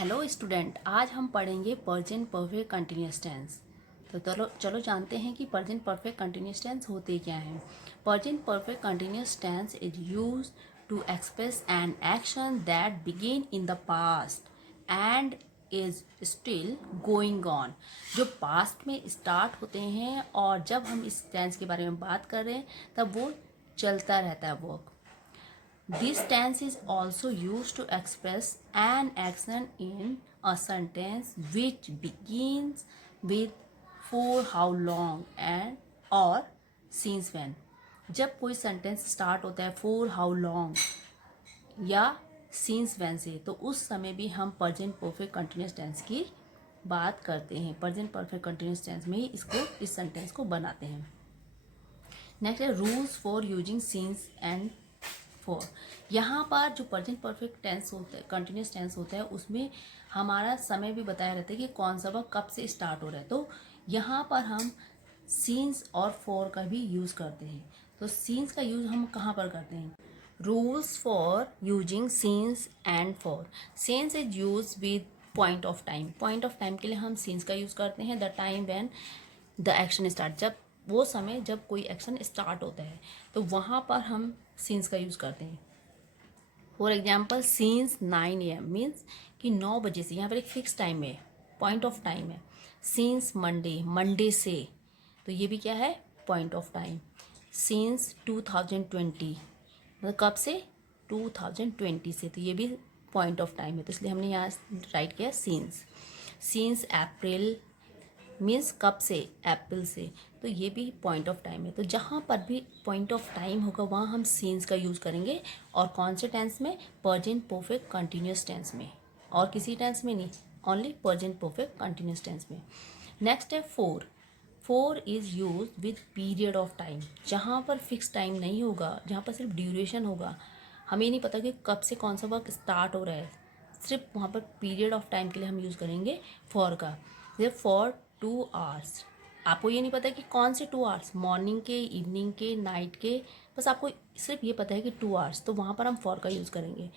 Hello student, आज हम पढ़ेंगे प्रेजेंट परफेक्ट कंटिन्यूअस टेंस। तो चलो जानते हैं कि प्रेजेंट परफेक्ट कंटिन्यूअस टेंस होते क्या हैं। Present perfect continuous tense is used to express an action that begin in the past and is still going on. जो पास्ट में स्टार्ट होते हैं और जब हम इस टेंस के बारे में बात कर रहे हैं तब वो चलता रहता है work. This tense is also used to express an action in a sentence which begins with for how long and or since when। जब कोई सेंटेंस स्टार्ट होता है for how long या since when से, तो उस समय भी हम प्रेजेंट परफेक्ट कंटिन्यूअस टेंस की बात करते हैं। प्रेजेंट परफेक्ट कंटिन्यूअस टेंस में ही इस सेंटेंस को बनाते हैं। नेक्स्ट है rules for using since and for. यहाँ पर जो प्रेजेंट परफेक्ट टेंस होता है, कंटिन्यूस टेंस होता है, उसमें हमारा समय भी बताया रहता है कि कौन सा वक्त कब से स्टार्ट हो रहा है। तो यहाँ पर हम सीन्स और फॉर का भी यूज़ करते हैं। तो सीन्स का यूज़ हम कहाँ पर करते हैं? Rules for using scenes and for. Scenes is use with point of time. Point of time के लिए हम सीन्स का यूज़ करते हैं। The time when the action start, जब वो समय जब कोई एक्शन स्टार्ट होता है तो वहाँ पर हम सीन्स का यूज़ करते हैं। For example scenes 9 AM means कि 9 बजे से, यहाँ पर एक फिक्स टाइम है, पॉइंट ऑफ टाइम है। सीन्स मंडे, मंडे से, तो ये भी क्या है? Point of time. सीन्स 2020 मतलब कब से? 2020 से, तो ये भी पॉइंट ऑफ टाइम है, तो इसलिए हमने यहाँ राइट किया सीन्स। सीन्स अप्रैल मीन्स कब से? अप्रैल से, तो ये भी पॉइंट ऑफ टाइम है। तो जहाँ पर भी पॉइंट ऑफ टाइम होगा वहाँ हम सीन्स का यूज़ करेंगे। और कौन से टेंस में? प्रेजेंट परफेक्ट कंटिन्यूअस टेंस में, और किसी टेंस में नहीं, only present perfect continuous tense में। नेक्स्ट है for. For is use with period of time. जहाँ पर फिक्स टाइम नहीं होगा, जहाँ पर सिर्फ ड्यूरेशन होगा, हमें नहीं पता कि कब से कौन सा वर्क स्टार्ट हो रहा है, सिर्फ वहाँ पर पीरियड ऑफ टाइम के लिए हम यूज़ करेंगे फॉर का। जैसे फॉर 2 आवर्स, आपको ये नहीं पता कि कौन से 2 आवर्स, मॉर्निंग के, इवनिंग के, नाइट के, बस आपको सिर्फ ये पता है कि 2 आवर्स, तो वहाँ पर हम फॉर का यूज़ करेंगे।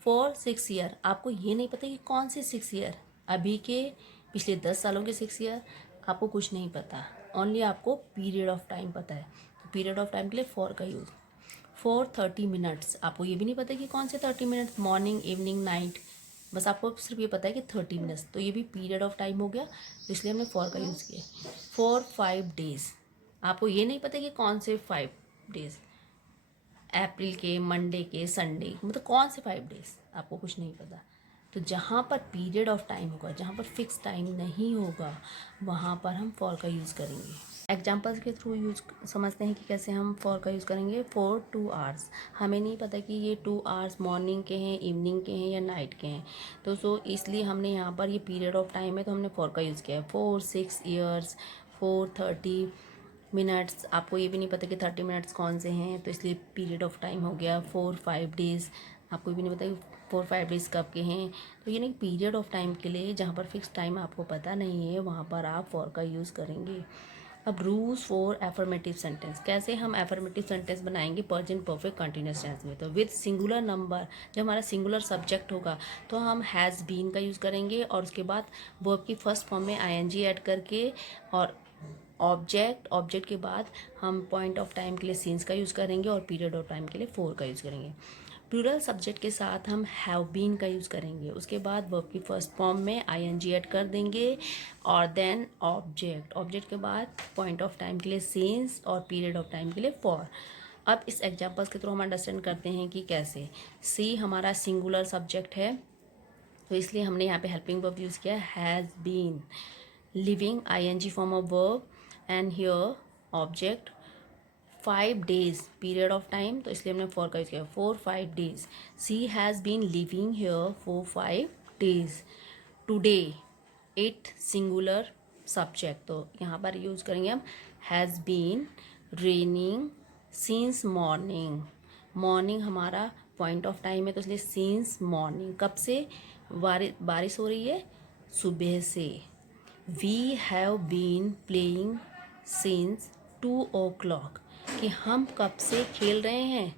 फॉर 6 ईयर, आपको ये नहीं पता कि कौन से 6 ईयर, अभी के, पिछले 10 सालों के 6 ईयर, आपको कुछ नहीं पता, ओनली आपको पीरियड ऑफ टाइम पता है, तो पीरियड ऑफ टाइम के लिए फॉर का यूज़। फॉर 30 मिनट्स, आपको ये भी नहीं पता कि कौन से 30 मिनट्स, मॉर्निंग, इवनिंग, नाइट, बस आपको सिर्फ ये पता है कि 30 मिनट्स, तो ये भी पीरियड ऑफ टाइम हो गया, तो इसलिए हमने फॉर का यूज़ किया। फॉर 5 डेज, आपको ये नहीं पता कि कौन से 5 डेज, अप्रैल के, मंडे के, संडे, मतलब कौन से 5 डेज, आपको कुछ नहीं पता। तो जहाँ पर पीरियड ऑफ टाइम होगा, जहाँ पर फिक्स टाइम नहीं होगा, वहाँ पर हम फॉर का यूज़ करेंगे। एग्जाम्पल्स के थ्रू यूज समझते हैं कि कैसे हम फॉर का यूज़ करेंगे। फॉर 2 आवर्स, हमें नहीं पता कि ये 2 आवर्स मॉर्निंग के हैं, इवनिंग के हैं या नाइट के हैं, तो इसलिए हमने यहाँ पर ये पीरियड ऑफ टाइम है तो हमने फॉर का यूज़ किया है। फॉर 6 ईयर्स, फॉर 30 मिनट्स, आपको ये भी नहीं पता कि 30 मिनट्स कौन से हैं, तो इसलिए पीरियड ऑफ टाइम हो गया। फॉर 5 डेज़, आपको भी नहीं पता कि 4-5 डेज़ कब के हैं, तो ये नहीं, पीरियड ऑफ टाइम के लिए जहाँ पर फिक्स टाइम आपको पता नहीं है वहाँ पर आप फॉर का यूज़ करेंगे। अब रूल्स फॉर एफर्मेटिव सेंटेंस, कैसे हम एफर्मेटिव सेंटेंस बनाएंगे प्रेजेंट परफेक्ट कंटिन्यूअस टेंस में? तो विद सिंगुलर नंबर, जब हमारा सिंगुलर सब्जेक्ट होगा तो हम हैज़ बीन का यूज़ करेंगे, और उसके बाद वर्ब की फर्स्ट फॉर्म में आईएनजी ऐड करके, और ऑब्जेक्ट के बाद हम पॉइंट ऑफ टाइम के लिए सीन्स का यूज़ करेंगे, और पीरियड ऑफ टाइम के लिए फॉर का यूज़ करेंगे। प्लूरल सब्जेक्ट के साथ हम हैव बीन का यूज़ करेंगे, उसके बाद वर्ब की फर्स्ट फॉर्म में आईएनजी ऐड कर देंगे, और देन ऑब्जेक्ट के बाद पॉइंट ऑफ टाइम के लिए सीन्स, और पीरियड ऑफ टाइम के लिए फॉर। अब इस एग्जांपल्स के थ्रू हम अंडरस्टैंड करते हैं कि कैसे। सी हमारा सिंगुलर सब्जेक्ट है, तो इसलिए हमने यहाँ पे हेल्पिंग वर्ब यूज़ किया has been. Living ING form of verb, and here object. 5 days period of time, तो इसलिए हमने फॉर का यूज़ किया। For 5 days, she has been living here for 5 days. Today, it singular subject, तो यहाँ पर use करेंगे हम has been raining since morning. Morning हमारा पॉइंट ऑफ टाइम है, तो इसलिए सिंस मॉर्निंग, कब से? बारिश हो रही है, सुबह से। We have been playing since 2 o'clock, कि हम कब से खेल रहे हैं?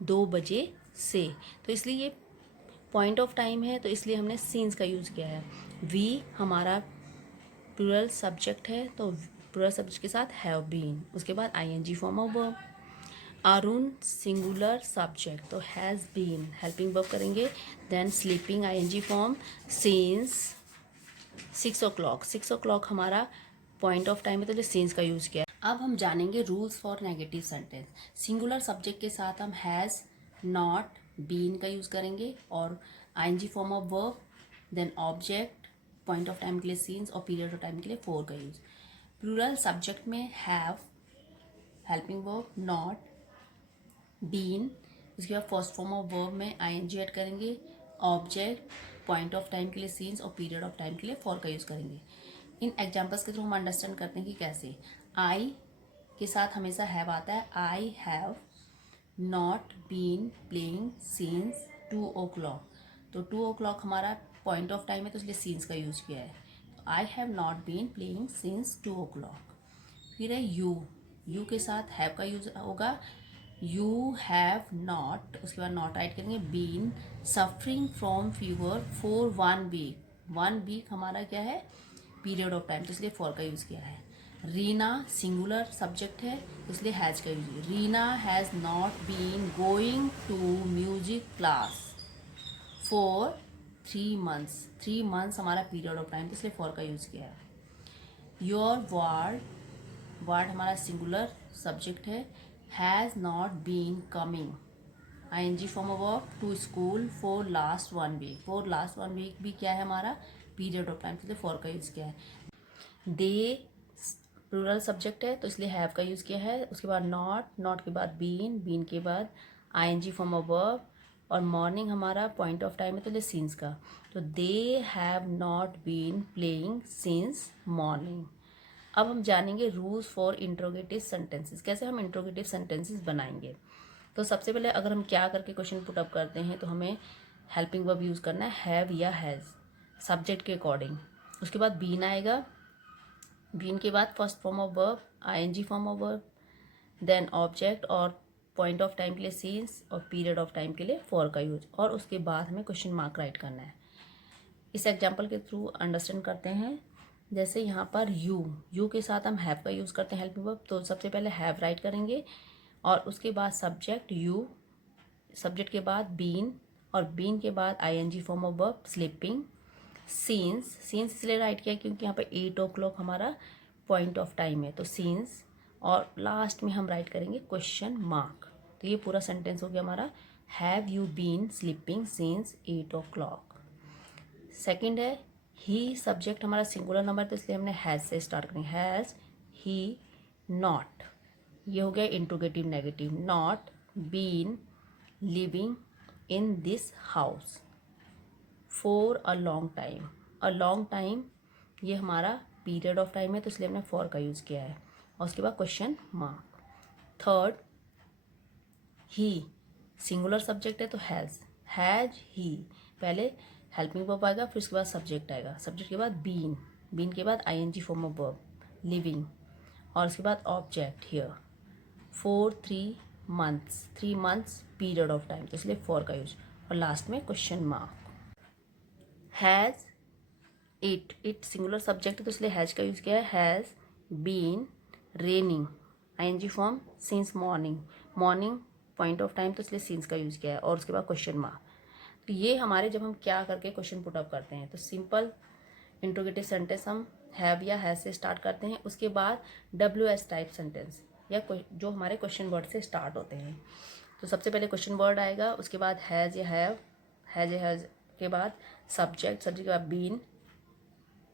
2 बजे से, तो इसलिए ये पॉइंट ऑफ टाइम है तो इसलिए हमने सीन्स का यूज़ किया है। वी हमारा प्लूरल सब्जेक्ट है तो प्लूरल सब्जेक्ट के साथ हैव बीन, उसके बाद ING form of verb. Arun singular subject तो हैज़ बीन, हेल्पिंग वर्ब करेंगे। Then sleeping ING form since 6 o'clock। 6 o'clock हमारा पॉइंट ऑफ टाइम है तो सिंस का यूज़ किया है। अब हम जानेंगे rules for negative sentence. Singular subject के साथ हम हैज़, नॉट, बीन का यूज़ करेंगे और ING form of verb, then object, point of time के लिए सीन्स और पीरियड ऑफ टाइम के लिए फॉर का यूज़। प्लूरल सब्जेक्ट में have, helping verb, not, been, उसके बाद फर्स्ट फॉर्म ऑफ वर्ब में आईएनजी ऐड करेंगे, ऑब्जेक्ट, पॉइंट ऑफ टाइम के लिए सीन्स और पीरियड ऑफ टाइम के लिए फॉर का यूज़ करेंगे। इन एग्जाम्पल्स के थ्रू हम अंडरस्टैंड करते हैं कि कैसे। आई के साथ हमेशा हैव आता है। I have not been playing since 2 o'clock। तो 2 o'clock हमारा पॉइंट ऑफ टाइम है तो इसलिए सीन्स का यूज़ किया है। I have not been playing since 2 o'clock। फिर है यू, यू के साथ हैव का यूज होगा। यू हैव नॉट, उसके बाद नॉट ऐड करेंगे, been suffering from fever for 1 week। 1 week हमारा क्या है, पीरियड ऑफ टाइम, तो इसलिए फॉर का यूज़ किया है। रीना सिंगुलर सब्जेक्ट है इसलिए हैज का use. Reena has not been going to music class for 3 months। 3 months हमारा पीरियड ऑफ टाइम, तो इसलिए फॉर का यूज़ किया है। योर वार्ड, वार्ड हमारा सिंगुलर सब्जेक्ट है। Has not been coming, ING form of verb, to school for last 1 week। For last 1 week भी क्या है हमारा, पीरियड ऑफ टाइम, इसलिए फॉर का यूज़ किया है। दे प्लूरल सब्जेक्ट है तो इसलिए हैव का यूज़ किया है। उसके बाद नॉट, नॉट के बाद बीन, बीन के बाद आईएनजी फॉर्म ऑफ वर्ब और मॉर्निंग हमारा पॉइंट ऑफ टाइम है तो इसलिए सीन्स का। तो they have not been playing since morning. अब हम जानेंगे रूल्स फॉर इंट्रोगेटिव सेंटेंसेस, कैसे हम इंट्रोगेटिव सेंटेंसेस बनाएंगे। तो सबसे पहले अगर हम क्या करके क्वेश्चन पुट अप करते हैं तो हमें हेल्पिंग वर्ब यूज़ करना है, हैव या हैज़, सब्जेक्ट के अकॉर्डिंग। उसके बाद बीन आएगा, बीन के बाद first form of verb, ING form of verb, then object और पॉइंट ऑफ टाइम के लिए सीन्स और पीरियड ऑफ टाइम के लिए फॉर का यूज, और उसके बाद हमें क्वेश्चन मार्क राइट करना है। इस एग्जाम्पल के थ्रू अंडरस्टैंड करते हैं। जैसे यहाँ पर यू के साथ हम हैव का यूज़ करते हैं हेल्पिंग वर्ब, तो सबसे पहले हैव राइट करेंगे और उसके बाद सब्जेक्ट यू, सब्जेक्ट के बाद बीन और बीन के बाद ING form of verb sleeping, since, since इसलिए राइट किया क्योंकि यहाँ पे 8 o'clock हमारा पॉइंट ऑफ टाइम है तो सीन्स, और लास्ट में हम राइट करेंगे क्वेश्चन मार्क। तो ये पूरा सेंटेंस हो गया हमारा, have you been sleeping since 8 o'clock। Second है ही, सब्जेक्ट हमारा सिंगुलर नंबर तो इसलिए हमने हैज़ से स्टार्ट करेंगे। हैज़ ही नॉट, ये हो गया interrogative negative, not been living in this house for a long time. A long time ये हमारा पीरियड ऑफ टाइम है तो इसलिए हमने फॉर का यूज़ किया है और उसके बाद क्वेश्चन मार्क। थर्ड ही, सिंगुलर सब्जेक्ट है तो हैज़ ही, पहले हेल्पिंग वर्ब आएगा फिर उसके बाद सब्जेक्ट आएगा, सब्जेक्ट के बाद बीन, बीन के बाद ING form of verb living और उसके बाद object here for 3 months, 3 months period of time तो इसलिए फॉर का यूज और लास्ट में question mark. Has it singular subject है तो इसलिए हैज़ का यूज़ किया है। Has been raining, ING form since morning, morning point of time तो इसलिए सिंस का यूज़ किया है और उसके बाद क्वेश्चन मार्क। तो ये हमारे जब हम क्या करके क्वेश्चन पुट अप करते हैं तो सिंपल इंट्रोगेटिव सेंटेंस हम हैव या हैज़ से स्टार्ट करते हैं, उसके बाद WS टाइप सेंटेंस या जो हमारे क्वेश्चन वर्ड से स्टार्ट होते हैं। तो सबसे पहले क्वेश्चन वर्ड आएगा, उसके बाद हैज़ या हैव, हैज़ या हैज़ के बाद सब्जेक्ट, सब्जेक्ट के बाद बीन,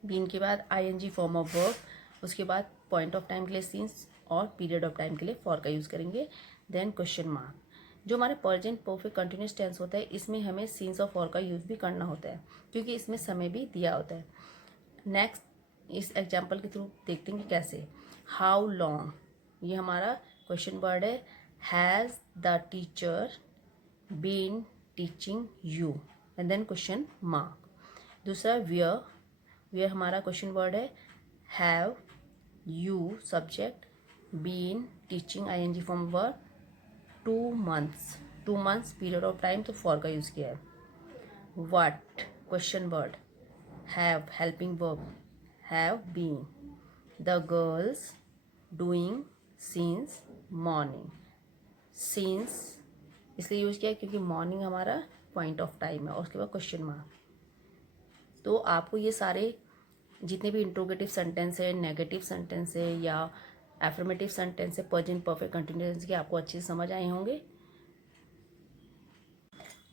बीन के बाद आईएनजी फॉर्म ऑफ वर्ब, उसके बाद पॉइंट ऑफ टाइम के लिए सीन्स और पीरियड ऑफ टाइम के लिए फॉर का यूज़ करेंगे, देन क्वेश्चन मार्क। जो हमारे प्रेजेंट परफेक्ट कंटिन्यूस टेंस होता है इसमें हमें सीन्स और फॉर का यूज़ भी करना होता है क्योंकि इसमें समय भी दिया होता है। नेक्स्ट इस एग्जाम्पल के थ्रू देखते हैं कि कैसे। हाउ लॉन्ग, ये हमारा क्वेश्चन वर्ड है। Has the teacher been teaching you, and then question mark. दूसरा वेयर, वेयर हमारा क्वेश्चन वर्ड है। Have you subject been teaching ING form verb 2 months, 2 months period of time तो for का use किया है। what question word, have helping verb, have been, the girls doing since morning. since इसलिए use किया क्योंकि morning हमारा point of time है और उसके बाद क्वेश्चन मार्क। तो आपको ये सारे जितने भी इंट्रोगेटिव सेंटेंस है, नेगेटिव सेंटेंस है या एफर्मेटिव सेंटेंस है प्रेजेंट परफेक्ट कंटिन्यूस के, आपको अच्छे से समझ आए होंगे।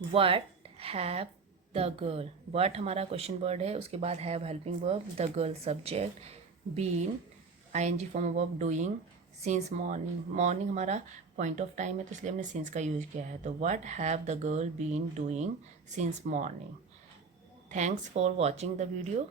What have the girl, what हमारा क्वेश्चन वर्ड है, उसके बाद have helping verb, the girl subject, been ING form verb, doing, since morning, morning हमारा पॉइंट ऑफ टाइम है तो इसलिए हमने सिंस का यूज़ किया है। तो what have the girl been doing since morning. Thanks for watching the video.